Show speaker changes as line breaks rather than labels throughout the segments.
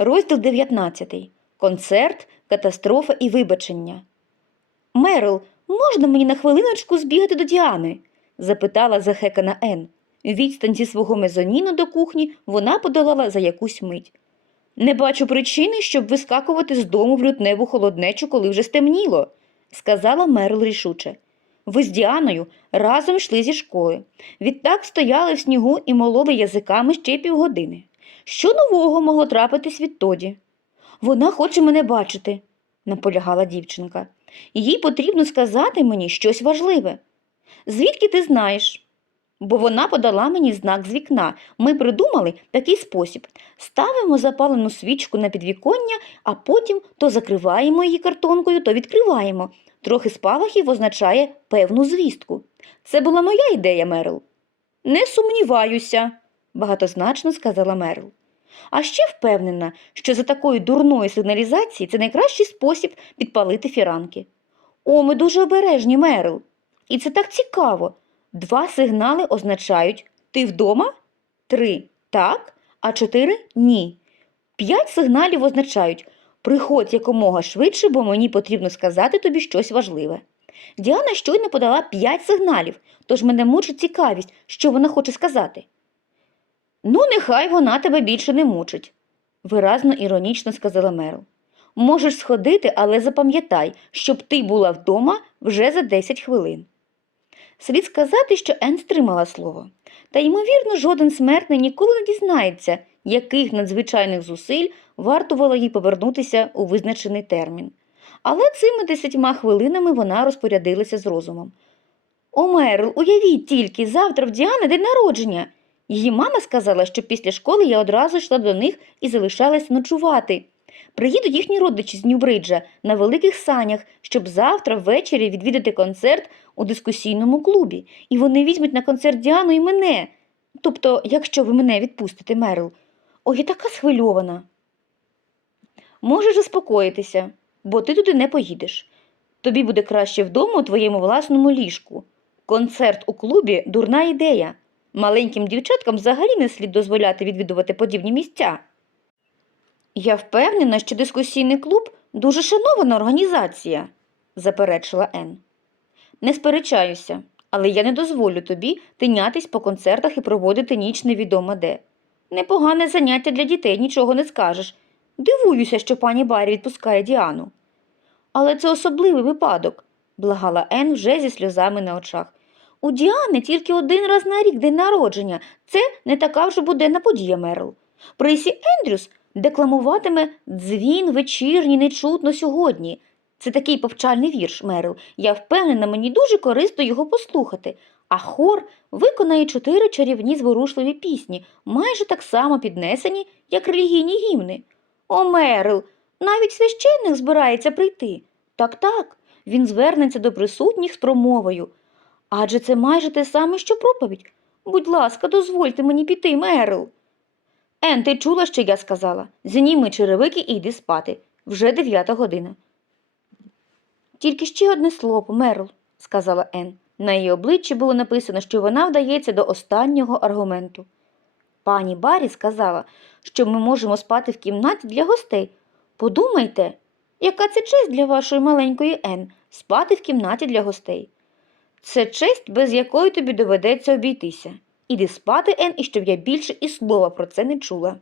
Розділ 19. Концерт, катастрофа і вибачення. Мерл, можна мені на хвилиночку збігати до Діани? запитала захекана Ен. Відстань зі свого мезоніну до кухні вона подолала за якусь мить. Не бачу причини, щоб вискакувати з дому в лютневу холоднечу, коли вже стемніло, сказала Мерл рішуче. Ви з Діаною разом йшли зі школи. Відтак стояли в снігу і мололи язиками ще півгодини. Що нового могло трапитись відтоді? Вона хоче мене бачити, наполягала дівчинка. Їй потрібно сказати мені щось важливе. Звідки ти знаєш? Бо вона подала мені знак з вікна. Ми придумали такий спосіб: ставимо запалену свічку на підвіконня, а потім то закриваємо її картонкою, то відкриваємо. Трохи спалахів означає певну звістку. Це була моя ідея, Мерл. Не сумніваюся, багатозначно сказала Мерл. А ще впевнена, що за такої дурної сигналізації це найкращий спосіб підпалити фіранки. О, ми дуже обережні, Мерл. І це так цікаво. Два сигнали означають ти вдома? Три так, а чотири ні. П'ять сигналів означають приходь якомога швидше, бо мені потрібно сказати тобі щось важливе. Діана щойно подала п'ять сигналів, тож мене мучить цікавість, що вона хоче сказати. Ну, нехай вона тебе більше не мучить, виразно іронічно сказала Мерл. Можеш сходити, але запам'ятай, щоб ти була вдома вже за 10 хвилин. Слід сказати, що Ен стримала слово. Та, ймовірно, жоден смертний ніколи не дізнається, яких надзвичайних зусиль вартувало їй повернутися у визначений термін. Але цими десятьма хвилинами вона розпорядилася з розумом. О, Мерл, уявіть тільки, завтра в Діани день народження. Її мама сказала, що після школи я одразу йшла до них і залишалася ночувати. Приїдуть їхні родичі з Ньюбриджа на великих санях, щоб завтра ввечері відвідати концерт у дискусійному клубі, і вони візьмуть на концерт Діану і мене. Тобто, якщо ви мене відпустите, Мерл. Ой, я така схвильована. Можеш заспокоїтися, бо ти туди не поїдеш. Тобі буде краще вдома у твоєму власному ліжку. Концерт у клубі дурна ідея. Маленьким дівчаткам взагалі не слід дозволяти відвідувати подібні місця. Я впевнена, що дискусійний клуб дуже шанована організація, заперечила Ен. Не сперечаюся, але я не дозволю тобі тинятись по концертах і проводити ніч невідомо де. Непогане заняття для дітей, нічого не скажеш. Дивуюся, що пані Барі відпускає Діану. Але це особливий випадок, благала Ен вже зі сльозами на очах. У Діани тільки один раз на рік день народження. Це не така вже буденна подія, Мерл. Присі Ендрюс декламуватиме дзвін вечірній нечутно сьогодні. Це такий повчальний вірш, Мерл. Я впевнена, мені дуже корисно його послухати. А хор виконає чотири чарівні зворушливі пісні, майже так само піднесені, як релігійні гімни. О, Мерл, навіть священник збирається прийти. Так, так, він звернеться до присутніх з промовою. Адже це майже те саме, що проповідь. Будь ласка, дозвольте мені піти, Мерл. Ен, ти чула, що я сказала? Зніми черевики і йди спати. Вже дев'ята година. Тільки ще одне слово, Мерл, сказала Ен. На її обличчі було написано, що вона вдається до останнього аргументу. Пані Барі сказала, що ми можемо спати в кімнаті для гостей. Подумайте, яка це честь для вашої маленької Ен спати в кімнаті для гостей. Це честь, без якої тобі доведеться обійтися. Іди спати, Ен, і щоб я більше і слова про це не чула.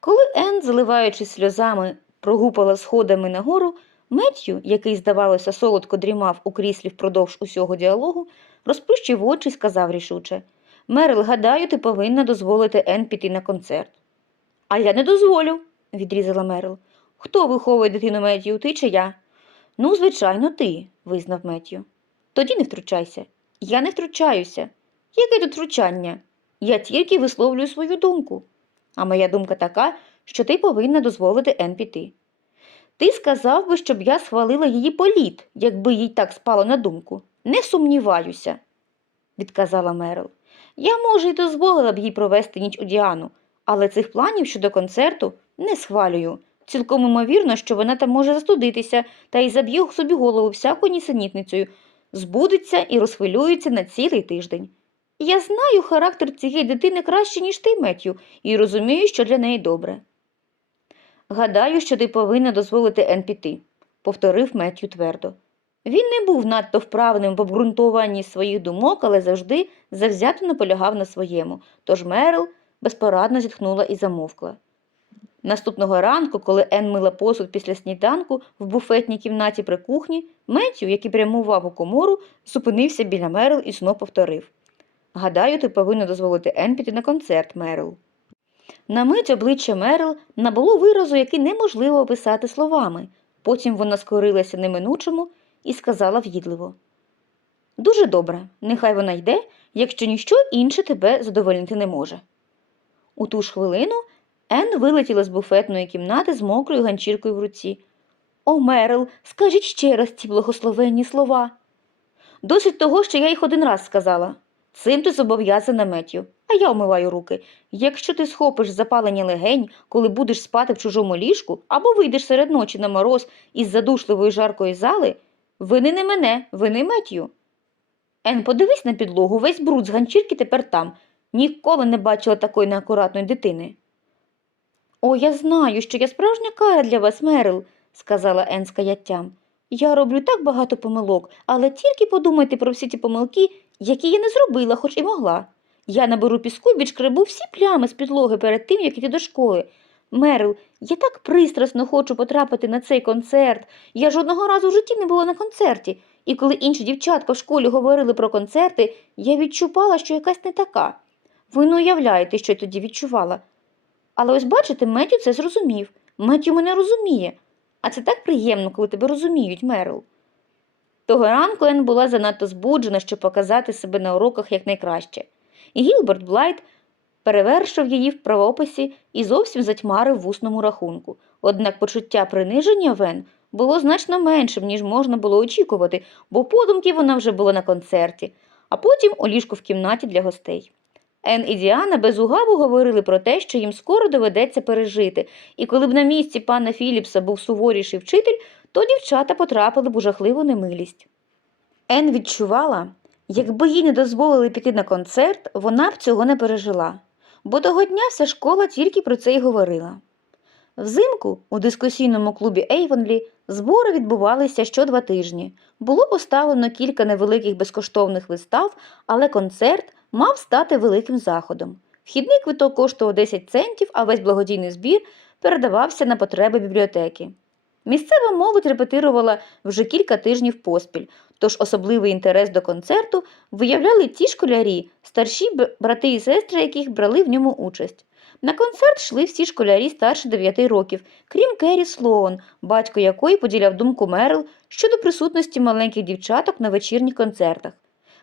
Коли Ен, заливаючись сльозами, прогупала сходами нагору, Меттю, який, здавалося, солодко дрімав у кріслі впродовж усього діалогу, розплющив очі і сказав рішуче Мерил, гадаю, ти повинна дозволити Ен піти на концерт. А я не дозволю, відрізала Мерил. Хто виховує дитину Меттю, ти чи я? Ну, звичайно, ти, визнав Меттю. Тоді не втручайся. Я не втручаюся. Яке тут втручання? Я тільки висловлюю свою думку. А моя думка така, що ти повинна дозволити Ен піти. Ти сказав би, щоб я схвалила її політ, якби їй так спало на думку. Не сумніваюся, відказала Мерил. Я, може, й дозволила б їй провести ніч у Діану, але цих планів щодо концерту не схвалюю. Цілком імовірно, що вона там може застудитися та й заб'є собі голову всякою нісенітницею, збудеться і розхвилюється на цілий тиждень. Я знаю характер цієї дитини краще, ніж ти, Меттю, і розумію, що для неї добре. Гадаю, що ти повинна дозволити Ен піти, повторив Меттю твердо. Він не був надто вправним в обґрунтуванні своїх думок, але завжди завзято наполягав на своєму, тож Мерил безпорадно зітхнула і замовкла. Наступного ранку, коли Ен мила посуд після сніданку в буфетній кімнаті при кухні, Меттю, який прямував у комору, зупинився біля Мерил і знов повторив Гадаю, ти повинна дозволити Ен піти на концерт, Мерил. На мить обличчя Мерил набуло виразу, який неможливо описати словами. Потім вона скорилася неминучому і сказала в'їдливо Дуже добре, нехай вона йде, якщо ніщо інше тебе задовольнити не може. У ту ж хвилину Ен вилетіла з буфетної кімнати з мокрою ганчіркою в руці. О, Мерил, скажіть ще раз ці благословенні слова. Досить того, що я їх один раз сказала. Цим ти зобов'язана Меттю, а я вмиваю руки. Якщо ти схопиш запалення легень, коли будеш спати в чужому ліжку, або вийдеш серед ночі на мороз із задушливої жаркої зали, вини не мене, вини Меттю. Ен, подивись на підлогу, весь бруд з ганчірки тепер там. Ніколи не бачила такої неакуратної дитини. О, я знаю, що я справжня кара для вас, Мерил, сказала Ен з каяттям. Я роблю так багато помилок, але тільки подумайте про всі ті помилки, які я не зробила, хоч і могла. Я наберу піску і відшкребу всі плями з підлоги перед тим, як іти до школи. Мерил, я так пристрасно хочу потрапити на цей концерт. Я жодного разу в житті не була на концерті, і коли інші дівчатка в школі говорили про концерти, я відчувала, що якась не така. Ви не уявляєте, що я тоді відчувала. Але ось бачите, Меттю це зрозумів. Меттю мене розуміє. А це так приємно, коли тебе розуміють, Мерил. Того ранку Ен була занадто збуджена, щоб показати себе на уроках якнайкраще. І Гілберт Блайт перевершив її в правописі і зовсім затьмарив в усному рахунку. Однак почуття приниження Вен було значно меншим, ніж можна було очікувати, бо подумки вона вже була на концерті, а потім у ліжку в кімнаті для гостей. Ен і Діана без угаву говорили про те, що їм скоро доведеться пережити, і коли б на місці пана Філіпса був суворіший вчитель, то дівчата потрапили б у жахливу немилість. Ен відчувала, якби їй не дозволили піти на концерт, вона б цього не пережила, бо того дня вся школа тільки про це й говорила. Взимку у дискусійному клубі Ейвонлі збори відбувалися що два тижні. Було поставлено кілька невеликих безкоштовних вистав, але концерт мав стати великим заходом. Вхідний квиток коштував 10 центів, а весь благодійний збір передавався на потреби бібліотеки. Місцева молодь репетирувала вже кілька тижнів поспіль, тож особливий інтерес до концерту виявляли ті школярі, старші брати і сестри, яких брали в ньому участь. На концерт йшли всі школярі старше 9 років, крім Керрі Слоун, батько якої поділяв думку Мерил щодо присутності маленьких дівчаток на вечірніх концертах.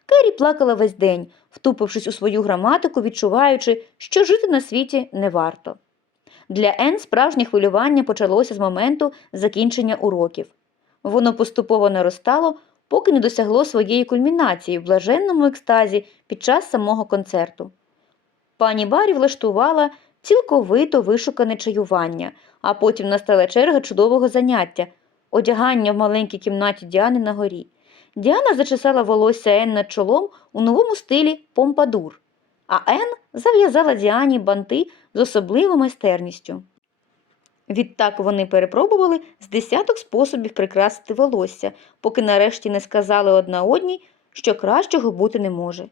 Керрі плакала весь день, втупившись у свою граматику, відчуваючи, що жити на світі не варто. Для Ен справжнє хвилювання почалося з моменту закінчення уроків. Воно поступово наростало, поки не досягло своєї кульмінації в блаженному екстазі під час самого концерту. Пані Барі влаштувала цілковито вишукане чаювання, а потім настала черга чудового заняття одягання в маленькій кімнаті Діани на горі. Діана зачесала волосся Ен над чолом у новому стилі помпадур, а Ен зав'язала Діані банти з особливою майстерністю. Відтак вони перепробували з десяток способів прикрасити волосся, поки нарешті не сказали одна одній, що кращого бути не може.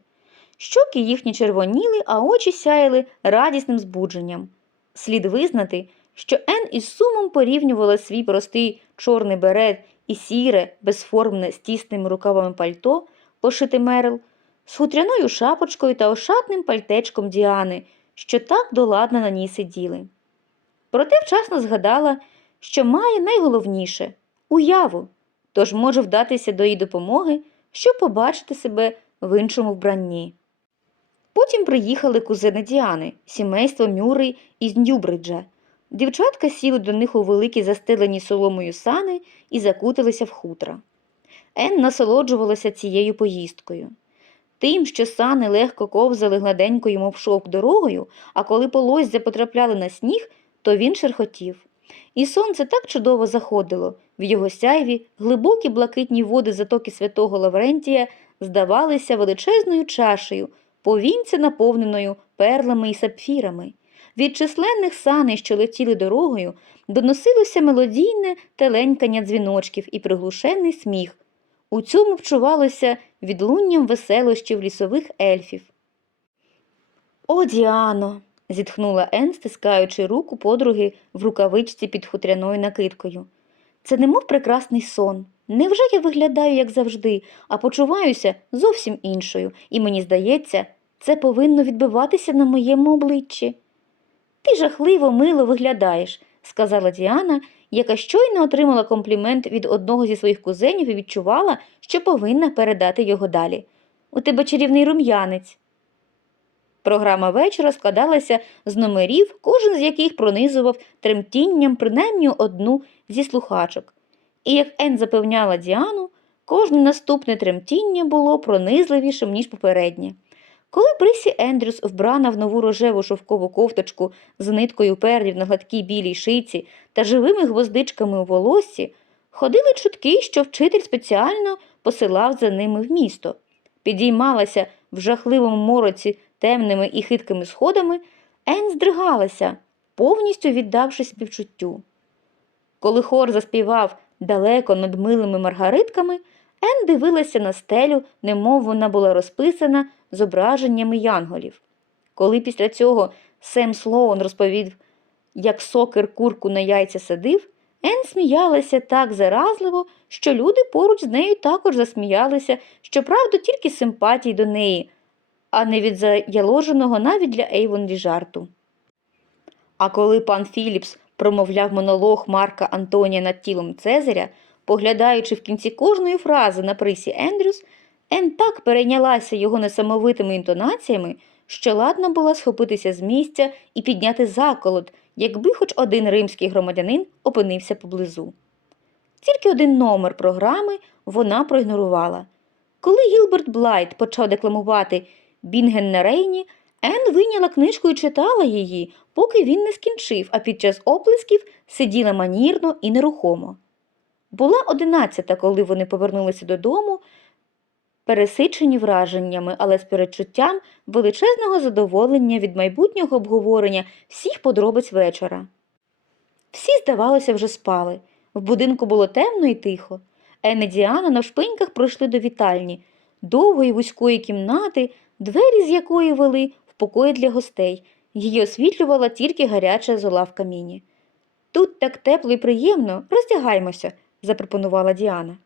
Щоки їхні червоніли, а очі сяяли радісним збудженням. Слід визнати, що Ен із сумом порівнювала свій простий чорний берет і сіре, безформне з тісними рукавами пальто, пошите Мерил, з хутряною шапочкою та ошатним пальтечком Діани, що так доладно на ній сиділи. Проте вчасно згадала, що має найголовніше уяву, тож може вдатися до її допомоги, щоб побачити себе в іншому вбранні. Потім приїхали кузени Діани, сімейство Мюррей із Ньюбриджа. Дівчатка сіли до них у великі застелені соломою сани і закуталися в хутра. Ен насолоджувалася цією поїздкою. Тим, що сани легко ковзали гладенькою, мов шовк дорогою, а коли полоззя потрапляли на сніг, то він шерхотів. І сонце так чудово заходило, в його сяйві глибокі блакитні води затоки святого Лаврентія здавалися величезною чашею, повінця наповненою перлами і сапфірами. Від численних саней, що летіли дорогою, доносилося мелодійне теленькання дзвіночків і приглушений сміх. У цьому вчувалося відлунням веселощів лісових ельфів. О, Діано. зітхнула Ен, стискаючи руку подруги в рукавичці під хутряною накидкою. Це немов прекрасний сон. Невже я виглядаю, як завжди, а почуваюся зовсім іншою, і мені здається, це повинно відбиватися на моєму обличчі. Ти жахливо мило виглядаєш, сказала Діана, яка щойно отримала комплімент від одного зі своїх кузенів і відчувала, що повинна передати його далі. У тебе чарівний рум'янець. Програма вечора складалася з номерів, кожен з яких пронизував тремтінням принаймні одну зі слухачок. І як Ен запевняла Діану, кожне наступне тремтіння було пронизливішим, ніж попереднє. Коли Присі Ендрюс, вбрана в нову рожеву шовкову кофточку з ниткою перлів на гладкій білій шиці та живими гвоздичками у волоссі, ходили чутки, що вчитель спеціально посилав за ними в місто. Підіймалася в жахливому мороці темними і хиткими сходами, Ен здригалася, повністю віддавшись співчуттю. Коли хор заспівав далеко над милими маргаритками, Ен дивилася на стелю, немов вона була розписана зображеннями янголів. Коли після цього Сем Слоун розповів, як сокер курку на яйця садив, Ен сміялася так заразливо, що люди поруч з нею також засміялися, щоправда, тільки з симпатії до неї, а не від заяложеного навіть для Ейвонлі жарту. А коли пан Філіпс промовляв монолог Марка Антонія над тілом Цезаря, поглядаючи в кінці кожної фрази на присі Ендрюс, Ен так перейнялася його несамовитими інтонаціями, що ладна була схопитися з місця і підняти заколот, якби хоч один римський громадянин опинився поблизу. Тільки один номер програми вона проігнорувала. Коли Гілберт Блайт почав декламувати Бінген на Рейні, Ен вийняла книжку і читала її, поки він не скінчив, а під час оплесків сиділа манірно і нерухомо. Була одинадцята, коли вони повернулися додому, пересичені враженнями, але з передчуттям величезного задоволення від майбутнього обговорення всіх подробиць вечора. Всі, здавалося, вже спали. В будинку було темно і тихо. Ен і Діана навшпиньках пройшли до вітальні, довгої вузької кімнати, двері з якої вели в покої для гостей. Її освітлювала тільки гаряча зола в каміні. Тут так тепло і приємно, роздягаймося, запропонувала Діана.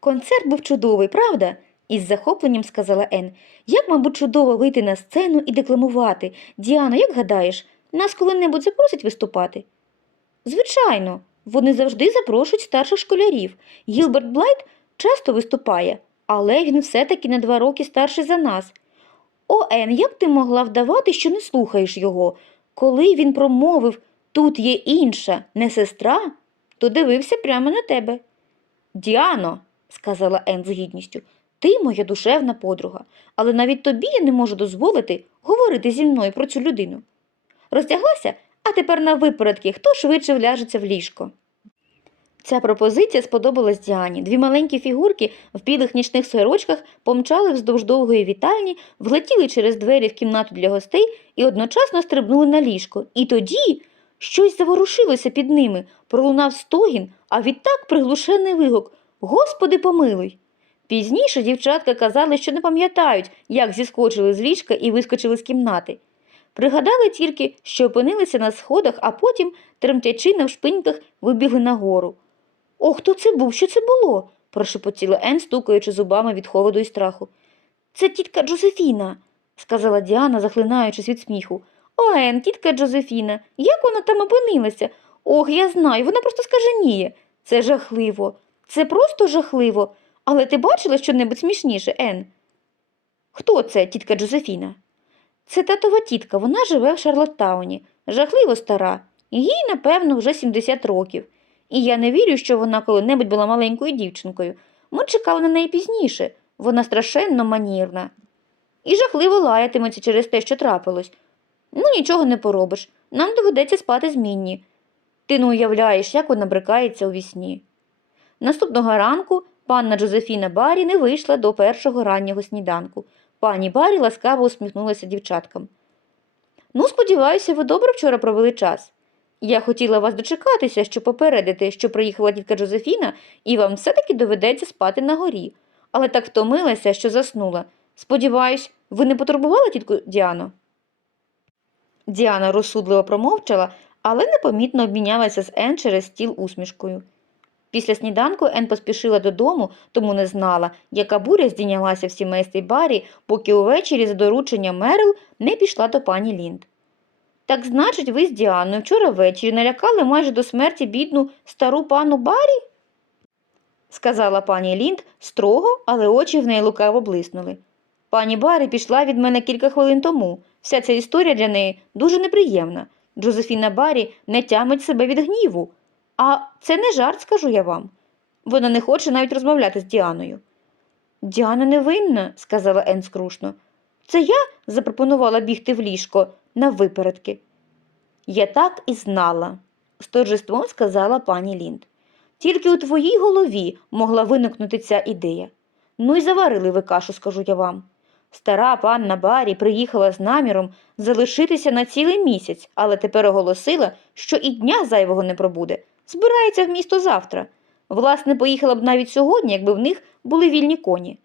Концерт був чудовий, правда? із захопленням сказала Ен. Як, мабуть, чудово вийти на сцену і декламувати. Діано, як гадаєш, нас коли-небудь запросять виступати? Звичайно, вони завжди запрошують старших школярів. Гілберт Блайт часто виступає, але він все-таки на два роки старший за нас. О, Ен, як ти могла вдавати, що не слухаєш його? Коли він промовив тут є інша, не сестра, то дивився прямо на тебе. Діано, сказала Ен з гідністю, ти моя душевна подруга, але навіть тобі я не можу дозволити говорити зі мною про цю людину. Роздяглася, а тепер на випередки, хто швидше вляжеться в ліжко. Ця пропозиція сподобалась Діані. Дві маленькі фігурки в білих нічних сорочках помчали вздовж довгої вітальні, влетіли через двері в кімнату для гостей і одночасно стрибнули на ліжко. І тоді щось заворушилося під ними, пролунав стогін, а відтак приглушений вигук Господи, помилуй! Пізніше дівчатка казали, що не пам'ятають, як зіскочили з ліжка і вискочили з кімнати. Пригадали тільки, що опинилися на сходах, а потім, тремтячи навшпиньках, вибігли нагору. О, хто це був? Що це було? прошепотіла Ен, стукаючи зубами від холоду і страху. Це тітка Джозефіна, сказала Діана, захлинаючись від сміху. О, тітка Джозефіна, як вона там опинилася? Ох, я знаю, вона просто скаженіє. Це жахливо, це просто жахливо. Але ти бачила щонебудь смішніше, Ен? Хто це, тітка Джозефіна? Це татова тітка, вона живе в Шарлоттауні, жахливо стара, їй, напевно, вже 70 років. І я не вірю, що вона коли-небудь була маленькою дівчинкою. Ми чекали на неї пізніше. Вона страшенно манірна. І жахливо лаятиметься через те, що трапилось. Ну, нічого не поробиш. Нам доведеться спати змінні. Ти не уявляєш, як вона брикається у вісні. Наступного ранку панна Джозефіна Барі не вийшла до першого раннього сніданку. Пані Барі ласкаво усміхнулася дівчаткам. Ну, сподіваюся, ви добре вчора провели час. Я хотіла вас дочекатися, щоб попередити, що приїхала тітка Джозефіна, і вам все-таки доведеться спати на горі. Але так втомилася, що заснула. Сподіваюсь, ви не потурбували тітку Діану? Діана розсудливо промовчала, але непомітно обмінялася з Ен через стіл усмішкою. Після сніданку Ен поспішила додому, тому не знала, яка буря здійнялася в сімействі Барі, поки увечері за дорученням Мерил не пішла до пані Лінд. Так значить, ви з Діаною вчора ввечері налякали майже до смерті бідну стару пану Барі? сказала пані Лінд строго, але очі в неї лукаво блиснули. Пані Барі пішла від мене кілька хвилин тому. Вся ця історія для неї дуже неприємна. Джозефіна Барі не тямить себе від гніву. А це не жарт, скажу я вам. Вона не хоче навіть розмовляти з Діаною. Діана не винна, сказала Ен скрушно. Це я запропонувала бігти в ліжко на випередки. Я так і знала, з торжеством сказала пані Лінд. Тільки у твоїй голові могла виникнути ця ідея. Ну й заварили ви кашу, скажу я вам. Стара панна Барі приїхала з наміром залишитися на цілий місяць, але тепер оголосила, що і дня зайвого не пробуде. Збирається в місто завтра. Власне, поїхала б навіть сьогодні, якби в них були вільні коні.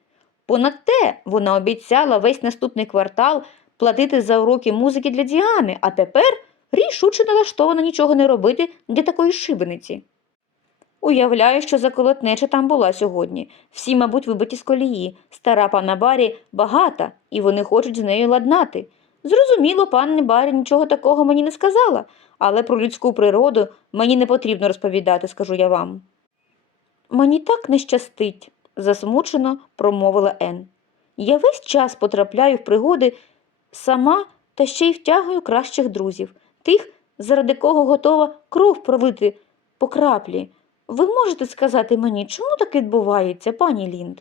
Понад те вона обіцяла весь наступний квартал платити за уроки музики для Діани, а тепер рішуче налаштована нічого не робити для такої шибениці. Уявляю, що заколотнеча там була сьогодні. Всі, мабуть, вибиті з колії. Стара пана Барі багата, і вони хочуть з нею ладнати. Зрозуміло, панни Барі нічого такого мені не сказала, але про людську природу мені не потрібно розповідати, скажу я вам. Мені так не щастить, засмучено промовила Ен. Я весь час потрапляю в пригоди сама та ще й втягую кращих друзів, тих, заради кого готова кров пролити по краплі. Ви можете сказати мені, чому так відбувається, пані Лінд?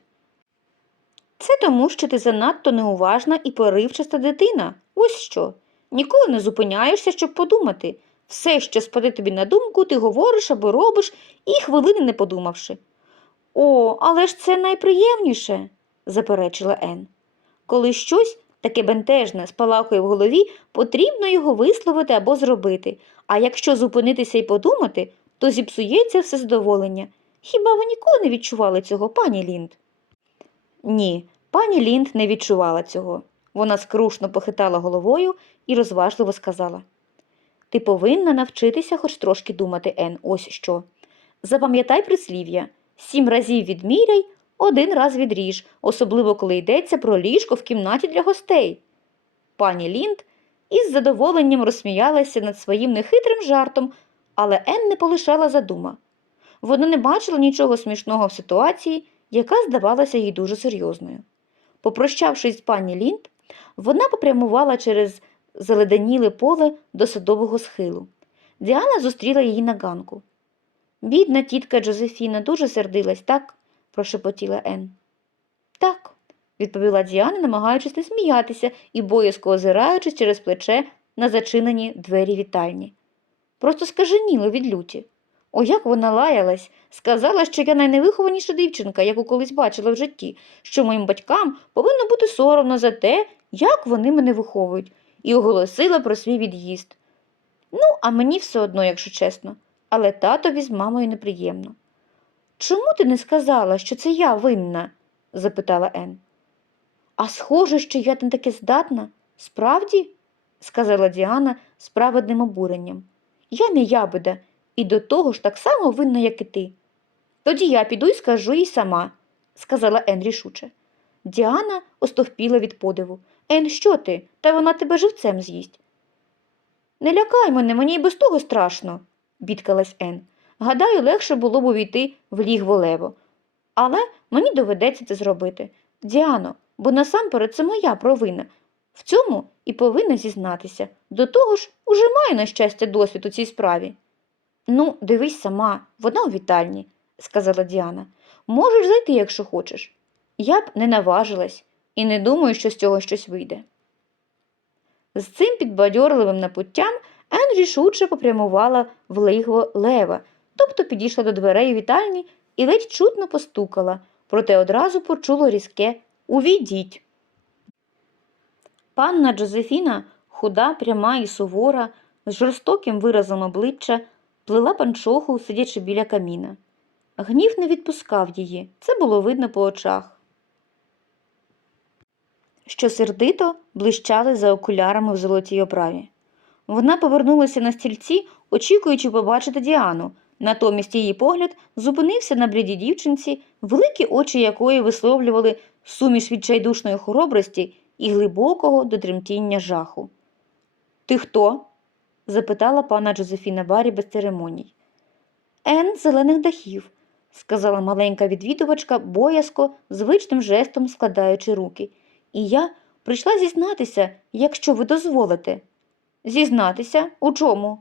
Це тому, що ти занадто неуважна і поривчаста дитина. Ось що. Ніколи не зупиняєшся, щоб подумати. Все, що спаде тобі на думку, ти говориш або робиш, і хвилини не подумавши. О, але ж це найприємніше, заперечила Ен. Коли щось таке бентежне спалахує в голові, потрібно його висловити або зробити, а якщо зупинитися і подумати, то зіпсується все задоволення. Хіба ви ніколи не відчували цього, пані Лінд? Ні, пані Лінд не відчувала цього. Вона скрушно похитала головою і розважливо сказала Ти повинна навчитися хоч трошки думати, Ен, ось що. Запам'ятай прислів'я сім разів відміряй, один раз відріж, особливо коли йдеться про ліжко в кімнаті для гостей. Пані Лінд із задоволенням розсміялася над своїм нехитрим жартом, але Ен не полишала задума. Вона не бачила нічого смішного в ситуації, яка здавалася їй дуже серйозною. Попрощавшись з пані Лінд, вона попрямувала через заледеніле поле до садового схилу. Діана зустріла її на ганку. Бідна тітка Джозефіна дуже сердилась, так? прошепотіла Ен. Так, відповіла Діана, намагаючись не сміятися і боязко озираючись через плече на зачинені двері вітальні. Просто скаженіла від люті. О, як вона лаялась, сказала, що я найневихованіша дівчинка, яку колись бачила в житті, що моїм батькам повинно бути соромно за те, як вони мене виховують, і оголосила про свій від'їзд. Ну, а мені все одно, якщо чесно, але татові з мамою неприємно. Чому ти не сказала, що це я винна? запитала Ен. А схоже, що я не таки здатна. Справді? сказала Діана з праведним обуренням. Я не ябеда, і до того ж так само винна, як і ти. Тоді я піду і скажу їй сама, сказала Ен рішуче. Діана остовпіла від подиву. Ен, що ти? Та вона тебе живцем з'їсть. Не лякай мене, мені й без того страшно, бідкалась Ен. Гадаю, легше було б увійти в лігво лево. Але мені доведеться це зробити. Діано, бо насамперед це моя провина. В цьому і повинна зізнатися. До того ж, уже маю, на щастя, досвід у цій справі. Ну, дивись сама, вона у вітальні, сказала Діана. Можеш зайти, якщо хочеш. Я б не наважилась і не думаю, що з цього щось вийде. З цим підбадьорливим напуттям Ен рішуче попрямувала в лигво лева, тобто підійшла до дверей вітальні і ледь чутно постукала, проте одразу почуло різке Увійдіть. Панна Джозефіна худа, пряма і сувора, з жорстоким виразом обличчя, плела панчоху, сидячи біля каміна. Гнів не відпускав її, це було видно по очах, що сердито блищали за окулярами в золотій оправі. Вона повернулася на стільці, очікуючи побачити Діану. Натомість її погляд зупинився на блідій дівчинці, великі очі якої висловлювали суміш відчайдушної хоробрості і глибокого до тремтіння жаху. Ти хто? запитала пана Джозефіна Барі без церемоній. Ен зелених дахів, сказала маленька відвідувачка, боязко, звичним жестом складаючи руки. І я прийшла зізнатися, якщо ви дозволите. Зізнатися у чому?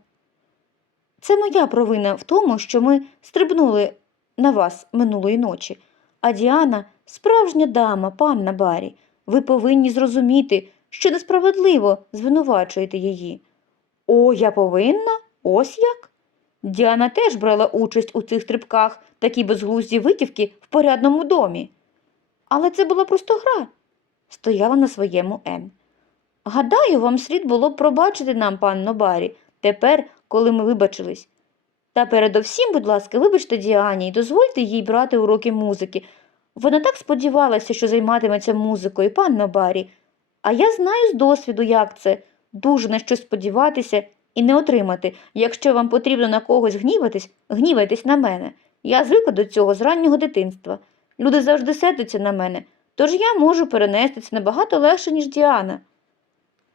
Це моя провина в тому, що ми стрибнули на вас минулої ночі. А Діана справжня дама, панна Барі. Ви повинні зрозуміти, що несправедливо звинувачуєте її. О, я повинна? Ось як? Діана теж брала участь у цих стрибках, такі безглузді витівки в порядному домі. Але це була просто гра, стояла на своєму Ен. Гадаю, вам слід було б пробачити нам, панно Барі, тепер, коли ми вибачились. Та передовсім, будь ласка, вибачте Діані і дозвольте їй брати уроки музики. Вона так сподівалася, що займатиметься музикою, панно Барі. А я знаю з досвіду, як це дуже на щось сподіватися і не отримати. Якщо вам потрібно на когось гніватись, гнівайтесь на мене. Я звикла до цього з раннього дитинства. Люди завжди сердяться на мене, тож я можу перенести це набагато легше, ніж Діана.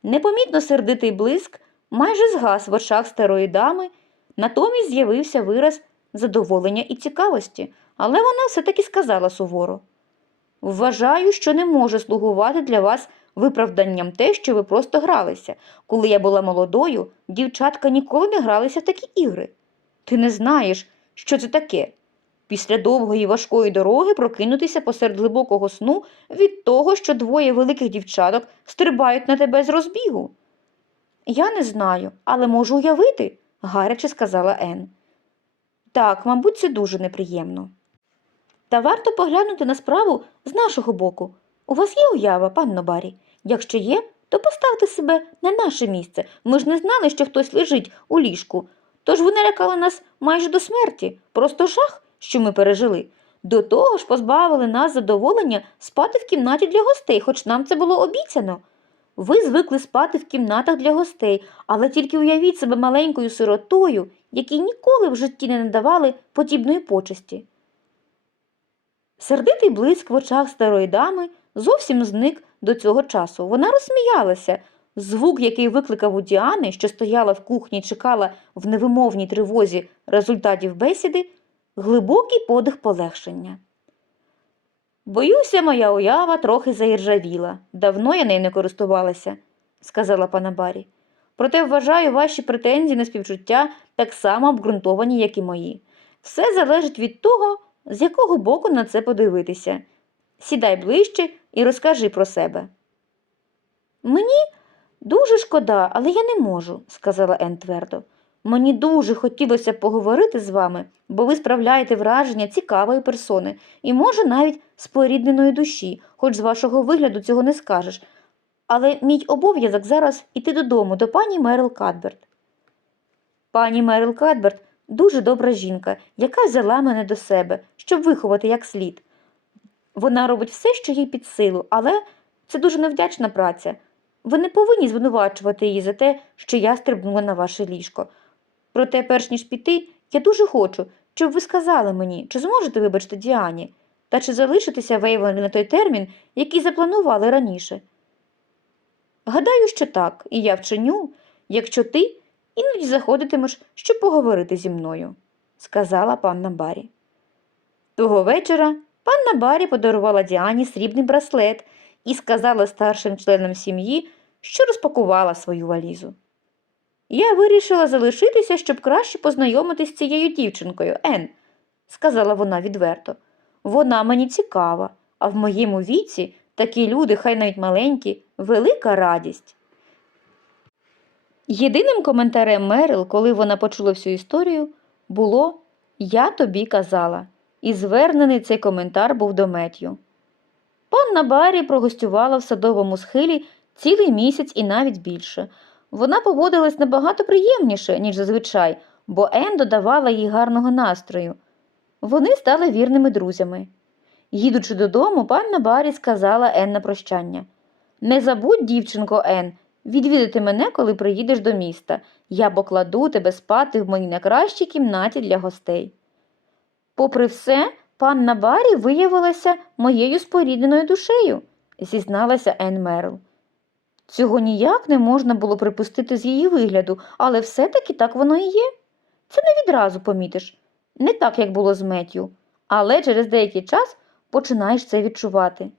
Непомітно сердитий блиск майже згас в очах старої дами, натомість з'явився вираз задоволення і цікавості, але вона все таки сказала суворо. Вважаю, що не може слугувати для вас виправданням те, що ви просто гралися. Коли я була молодою, дівчатка ніколи не гралися в такі ігри. Ти не знаєш, що це таке. Після довгої важкої дороги прокинутися посеред глибокого сну від того, що двоє великих дівчаток стрибають на тебе з розбігу. Я не знаю, але можу уявити, гаряче сказала Ен. Так, мабуть, це дуже неприємно. Та варто поглянути на справу з нашого боку. У вас є уява, панно Барі? Якщо є, то поставте себе на наше місце. Ми ж не знали, що хтось лежить у ліжку. Тож ви налякали нас майже до смерті, просто жах, що ми пережили. До того ж позбавили нас задоволення спати в кімнаті для гостей, хоч нам це було обіцяно. Ви звикли спати в кімнатах для гостей, але тільки уявіть себе маленькою сиротою, якій ніколи в житті не надавали подібної почесті. Сердитий блиск в очах старої дами зовсім зник до цього часу. Вона розсміялася. Звук, який викликав у Діани, що стояла в кухні і чекала в невимовній тривозі результатів бесіди, глибокий подих полегшення. Боюся, моя уява трохи заіржавіла. Давно я нею не користувалася, сказала пана Барі. Проте вважаю ваші претензії на співчуття так само обґрунтовані, як і мої. Все залежить від того, з якого боку на це подивитися. Сідай ближче і розкажи про себе. Мені дуже шкода, але я не можу, сказала Ен твердо. Мені дуже хотілося поговорити з вами, бо ви справляєте враження цікавої персони і, може, навіть спорідненої душі, хоч з вашого вигляду цього не скажеш. Але мій обов'язок зараз іти додому до пані Мерил Кадберт. Пані Мерил Кадберт дуже добра жінка, яка взяла мене до себе, щоб виховати як слід. Вона робить все, що їй під силу, але це дуже невдячна праця. Ви не повинні звинувачувати її за те, що я стрибнула на ваше ліжко. Проте, перш ніж піти, я дуже хочу, щоб ви сказали мені, чи зможете вибачити Діані, та чи залишитися Вейвоні на той термін, який запланували раніше. Гадаю, що так, і я вчиню, якщо ти іноді заходитимеш, щоб поговорити зі мною, сказала панна Барі. Того вечора панна Барі подарувала Діані срібний браслет і сказала старшим членам сім'ї, що розпакувала свою валізу. Я вирішила залишитися, щоб краще познайомитись з цією дівчинкою, Ен, сказала вона відверто. Вона мені цікава, а в моєму віці такі люди, хай навіть маленькі, велика радість. Єдиним коментарем Мерил, коли вона почула всю історію, було Я тобі казала, і звернений цей коментар був до Меттю. Панна Барі прогостювала в садовому схилі цілий місяць і навіть більше. Вона поводилась набагато приємніше, ніж зазвичай, бо Ен додавала їй гарного настрою. Вони стали вірними друзями. Їдучи додому, панна Барі сказала Ен на прощання. Не забудь, дівчинко Ен, відвідати мене, коли приїдеш до міста. Я покладу тебе спати в моїй найкращій кімнаті для гостей. Попри все, панна Барі виявилася моєю спорідненою душею, зізналася Ен Мерл. Цього ніяк не можна було припустити з її вигляду, але все-таки так воно і є. Це не відразу помітиш, не так, як було з Меттю, але через деякий час починаєш це відчувати.